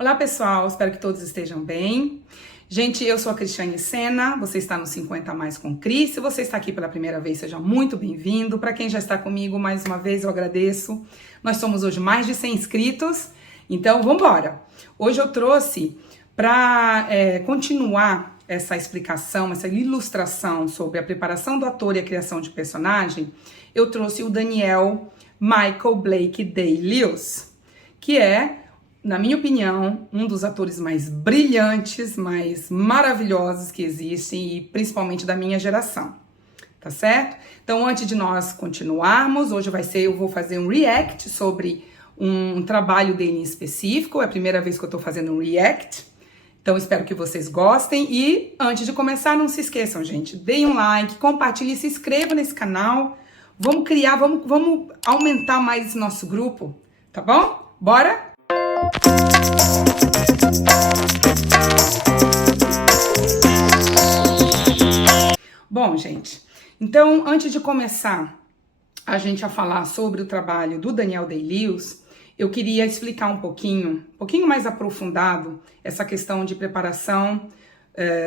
Olá pessoal, espero que todos estejam bem. Gente, eu sou a Cristiane Sena, você está no 50 Mais com Cris. Se você está aqui pela primeira vez, seja muito bem-vindo. Para quem já está comigo, mais uma vez eu agradeço. Nós somos hoje mais de 100 inscritos, então vamos embora. Hoje eu trouxe para continuar essa explicação, essa ilustração sobre a preparação do ator e a criação de personagem, eu trouxe o Daniel Michael Blake Day-Lewis, que é, na minha opinião, um dos atores mais brilhantes, mais maravilhosos que existem e principalmente da minha geração, tá certo? Então, antes de nós continuarmos, hoje eu vou fazer um react sobre um trabalho dele em específico, é a primeira vez que eu tô fazendo um react, então espero que vocês gostem e antes de começar, não se esqueçam, gente, deem um like, compartilhem, se inscrevam nesse canal, vamos criar, vamos aumentar mais esse nosso grupo, tá bom? Bora? Bom, gente, então antes de começar a gente a falar sobre o trabalho do Daniel Day-Lewis, eu queria explicar um pouquinho mais aprofundado essa questão de preparação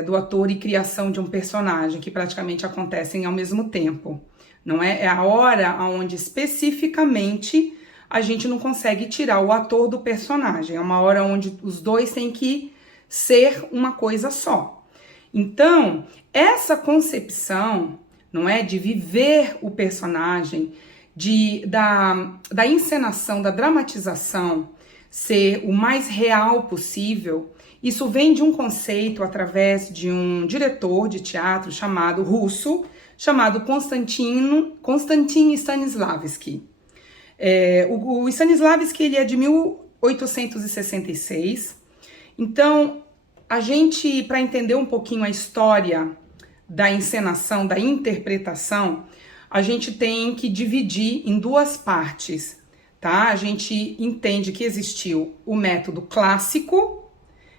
do ator e criação de um personagem, que praticamente acontecem ao mesmo tempo, não é? É a hora onde especificamente a gente não consegue tirar o ator do personagem, é uma hora onde os dois têm que ser uma coisa só. Então, essa concepção, não é, de viver o personagem, da encenação, da dramatização, ser o mais real possível, isso vem de um conceito através de um diretor de teatro russo, chamado Konstantin Stanislavski. O Stanislavski, ele é de 1866, então a gente, para entender um pouquinho a história da encenação, da interpretação, a gente tem que dividir em duas partes, tá? A gente entende que existiu o método clássico,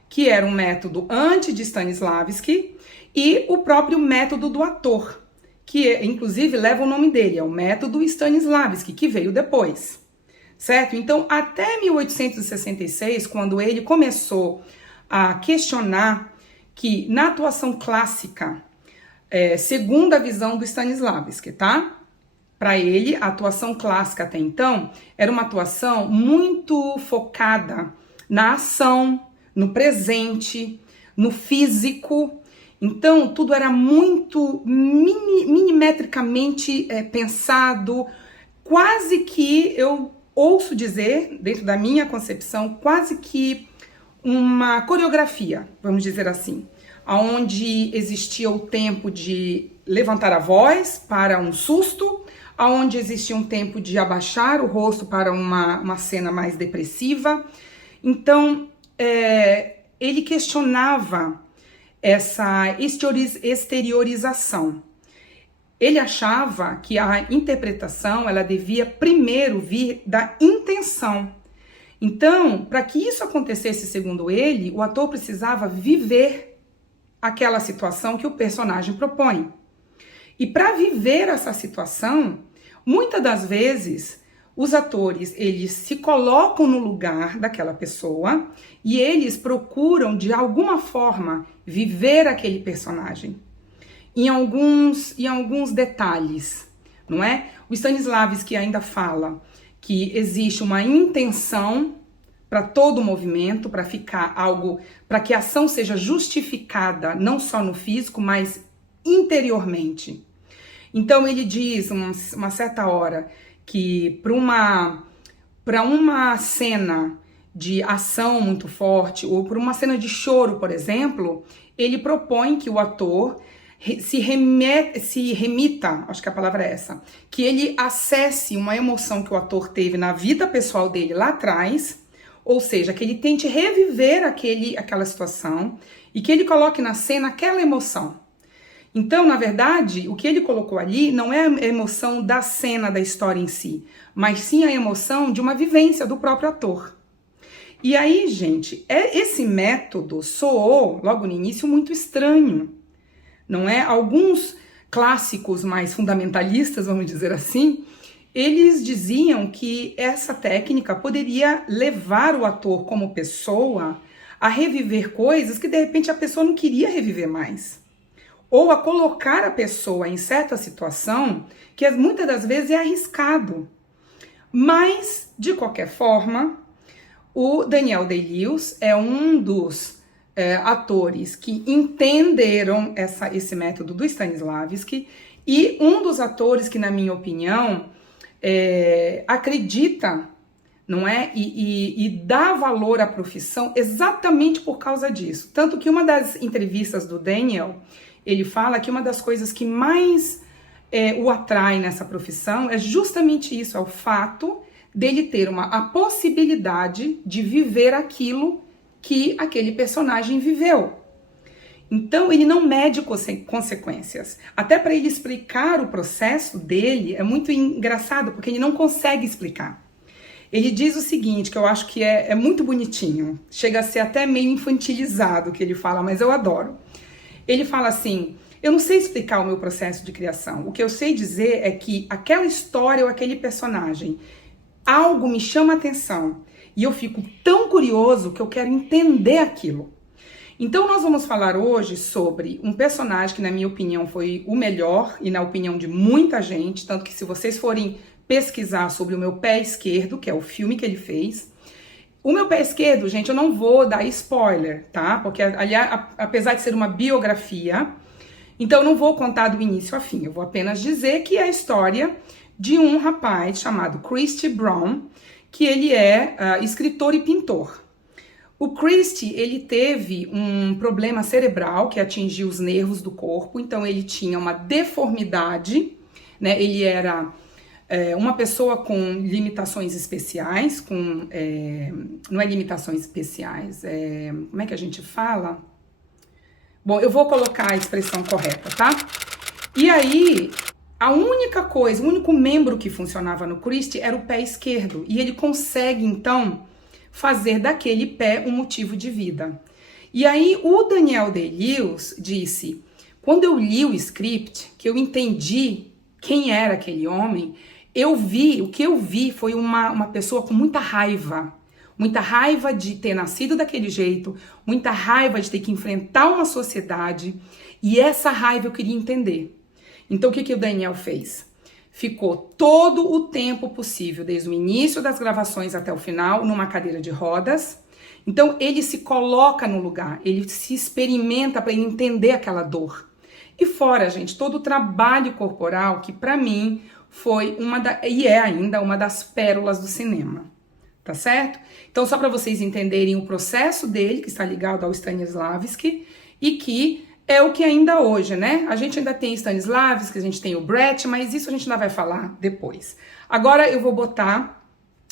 que era um método antes de Stanislavski, e o próprio método do ator, que inclusive leva o nome dele, é o método Stanislavski, que veio depois, certo? Então, até 1866, quando ele começou a questionar que na atuação clássica, segundo a visão do Stanislavski, tá? Para ele, a atuação clássica até então era uma atuação muito focada na ação, no presente, no físico. Então, tudo era muito milimetricamente pensado, quase que, eu ouço dizer, dentro da minha concepção, quase que uma coreografia, vamos dizer assim, onde existia o tempo de levantar a voz para um susto, onde existia um tempo de abaixar o rosto para uma cena mais depressiva. Então, ele questionava essa exteriorização. Ele achava que a interpretação ela devia primeiro vir da intenção. Então, para que isso acontecesse, segundo ele, o ator precisava viver aquela situação que o personagem propõe. E para viver essa situação, muitas das vezes, os atores, eles se colocam no lugar daquela pessoa e eles procuram, de alguma forma, viver aquele personagem. Em alguns detalhes, não é? O Stanislavski ainda fala que existe uma intenção para todo o movimento, para ficar algo, para que a ação seja justificada, não só no físico, mas interiormente. Então ele diz, uma certa hora, que para uma cena de ação muito forte, ou para uma cena de choro, por exemplo, ele propõe que o ator se remita, acho que a palavra é essa, que ele acesse uma emoção que o ator teve na vida pessoal dele lá atrás, ou seja, que ele tente reviver aquela situação e que ele coloque na cena aquela emoção. Então, na verdade, o que ele colocou ali não é a emoção da cena, da história em si, mas sim a emoção de uma vivência do próprio ator. E aí, gente, esse método soou, logo no início, muito estranho, não é? Alguns clássicos mais fundamentalistas, vamos dizer assim, eles diziam que essa técnica poderia levar o ator como pessoa a reviver coisas que de repente a pessoa não queria reviver mais. Ou a colocar a pessoa em certa situação que muitas das vezes é arriscado. Mas, de qualquer forma, o Daniel Day-Lewis é um dos atores que entenderam esse método do Stanislavski e um dos atores que, na minha opinião, acredita, não é? E dá valor à profissão exatamente por causa disso. Tanto que uma das entrevistas do Daniel, ele fala que uma das coisas que mais o atrai nessa profissão é justamente isso, é o fato dele ter a possibilidade de viver aquilo que aquele personagem viveu. Então, ele não mede consequências. Até para ele explicar o processo dele, é muito engraçado, porque ele não consegue explicar. Ele diz o seguinte, que eu acho que é muito bonitinho, chega a ser até meio infantilizado o que ele fala, mas eu adoro. Ele fala assim, eu não sei explicar o meu processo de criação, o que eu sei dizer é que aquela história ou aquele personagem, algo me chama a atenção, e eu fico tão curioso que eu quero entender aquilo. Então nós vamos falar hoje sobre um personagem que na minha opinião foi o melhor e na opinião de muita gente, tanto que se vocês forem pesquisar sobre O Meu Pé Esquerdo, que é o filme que ele fez, O Meu Pé Esquerdo, gente, eu não vou dar spoiler, tá? Porque aliás, apesar de ser uma biografia, então eu não vou contar do início ao fim, eu vou apenas dizer que é a história de um rapaz chamado Christy Brown, que ele é escritor e pintor. O Christy, ele teve um problema cerebral que atingiu os nervos do corpo, então ele tinha uma deformidade, né? Ele era uma pessoa com limitações especiais, não é limitações especiais, como é que a gente fala? Bom, eu vou colocar a expressão correta, tá? E aí, a única coisa, o único membro que funcionava no Christy era o pé esquerdo, e ele consegue, então, fazer daquele pé um motivo de vida. E aí o Daniel Day-Lewis disse, quando eu li o script, que eu entendi quem era aquele homem, o que eu vi foi uma pessoa com muita raiva de ter nascido daquele jeito, muita raiva de ter que enfrentar uma sociedade, e essa raiva eu queria entender. Então o que o Daniel fez? Ficou todo o tempo possível, desde o início das gravações até o final, numa cadeira de rodas. Então ele se coloca no lugar, ele se experimenta para entender aquela dor. E fora, gente, todo o trabalho corporal que para mim foi e é ainda uma das pérolas do cinema, tá certo? Então só para vocês entenderem o processo dele, que está ligado ao Stanislavski, e que é o que ainda hoje, né? A gente ainda tem Stanislavski, a gente tem o Brecht, mas isso a gente ainda vai falar depois. Agora eu vou botar,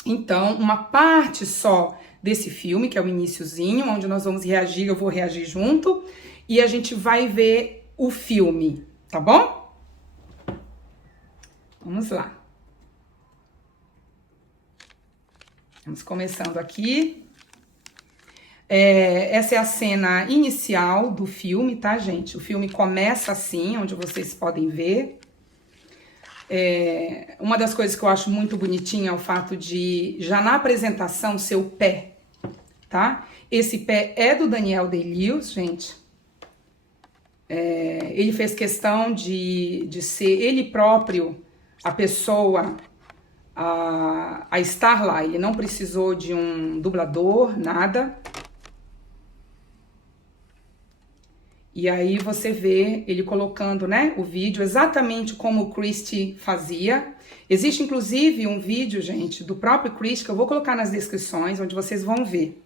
então, uma parte só desse filme, que é o iniciozinho, onde nós vamos reagir, eu vou reagir junto, e a gente vai ver o filme, tá bom? Vamos lá. Vamos começando aqui. Essa é a cena inicial do filme, tá, gente? O filme começa assim, onde vocês podem ver. Uma das coisas que eu acho muito bonitinha é o fato de, já na apresentação, ser o pé, tá? Esse pé é do Daniel Day-Lewis, gente. Ele fez questão de ser ele próprio a pessoa a estar lá. Ele não precisou de um dublador, nada. E aí você vê ele colocando, né, o vídeo exatamente como o Christy fazia. Existe inclusive um vídeo, gente, do próprio Christy, que eu vou colocar nas descrições, onde vocês vão ver,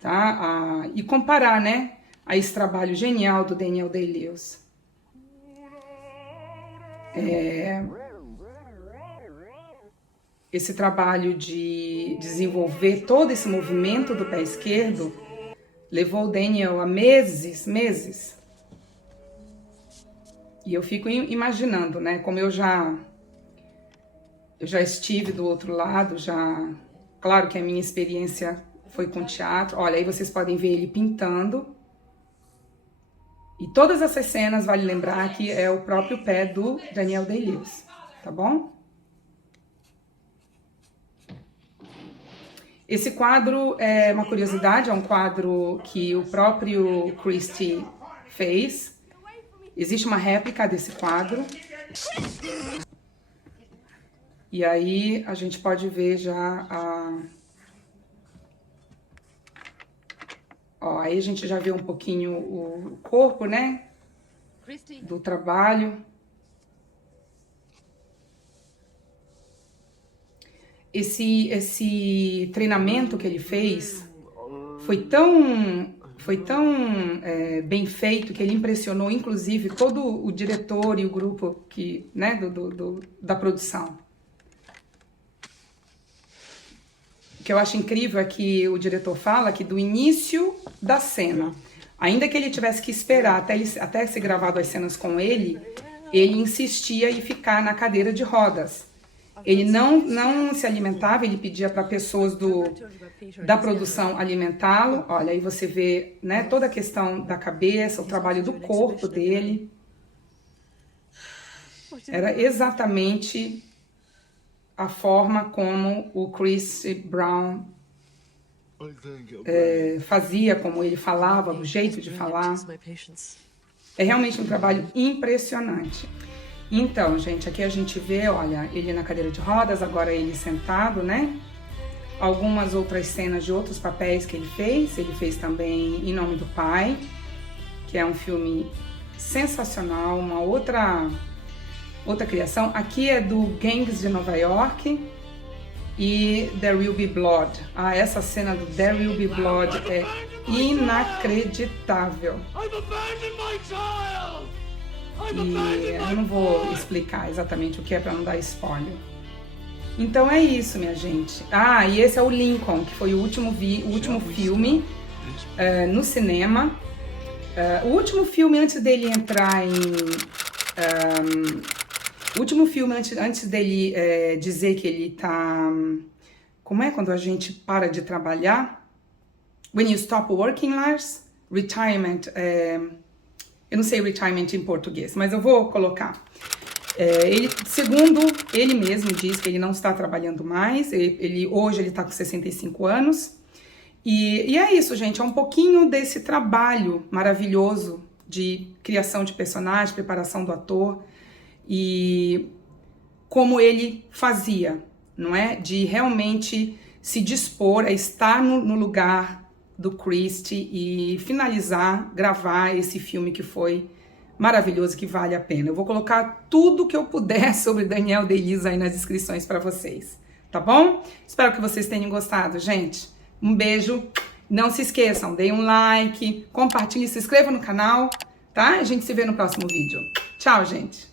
tá? E comparar, né, a esse trabalho genial do Daniel Day-Lewis. Esse trabalho de desenvolver todo esse movimento do pé esquerdo levou o Daniel a meses. E eu fico imaginando, né, como eu já estive do outro lado, claro que a minha experiência foi com teatro. Olha, aí vocês podem ver ele pintando. E todas essas cenas, vale lembrar que é o próprio pé do Daniel Day-Lewis, tá bom? Esse quadro é uma curiosidade, é um quadro que o próprio Christie fez. Existe uma réplica desse quadro. E aí a gente pode ver já Ó, aí a gente já vê um pouquinho o corpo, né? Do trabalho. Esse treinamento que ele fez foi tão bem feito que ele impressionou, inclusive, todo o diretor e o grupo que, né, da produção. O que eu acho incrível é que o diretor fala que do início da cena, ainda que ele tivesse que esperar até ser gravado as cenas com ele insistia em ficar na cadeira de rodas. Ele não se alimentava, ele pedia para pessoas da produção alimentá-lo. Olha, aí você vê, né, toda a questão da cabeça, o trabalho do corpo dele. Era exatamente a forma como o Chris Brown fazia, como ele falava, o jeito de falar. É realmente um trabalho impressionante. Então, gente, aqui a gente vê, olha, ele na cadeira de rodas, agora ele sentado, né? Algumas outras cenas de outros papéis que ele fez. Ele fez também Em Nome do Pai, que é um filme sensacional, uma outra criação. Aqui é do Gangs de Nova York e There Will Be Blood. Ah, essa cena do There Will Be Blood é inacreditável. E eu não vou explicar exatamente o que é para não dar spoiler. Então é isso, minha gente. Ah, e esse é o Lincoln, que foi o último filme no cinema. O último filme antes dele entrar em... o último filme antes dele dizer que ele tá... Como é quando a gente para de trabalhar? When you stop working, Lars? Retirement. Eu não sei retirement em português, mas eu vou colocar. Segundo ele mesmo diz que ele não está trabalhando mais. Hoje ele está com 65 anos. E é isso, gente. É um pouquinho desse trabalho maravilhoso de criação de personagem, preparação do ator. E como ele fazia, não é? De realmente se dispor a estar no lugar do Christie e finalizar, gravar esse filme que foi maravilhoso, que vale a pena. Eu vou colocar tudo que eu puder sobre Daniel Day-Lewis aí nas descrições para vocês, tá bom? Espero que vocês tenham gostado, gente. Um beijo. Não se esqueçam, deem um like, compartilhem, se inscrevam no canal, tá? A gente se vê no próximo vídeo. Tchau, gente!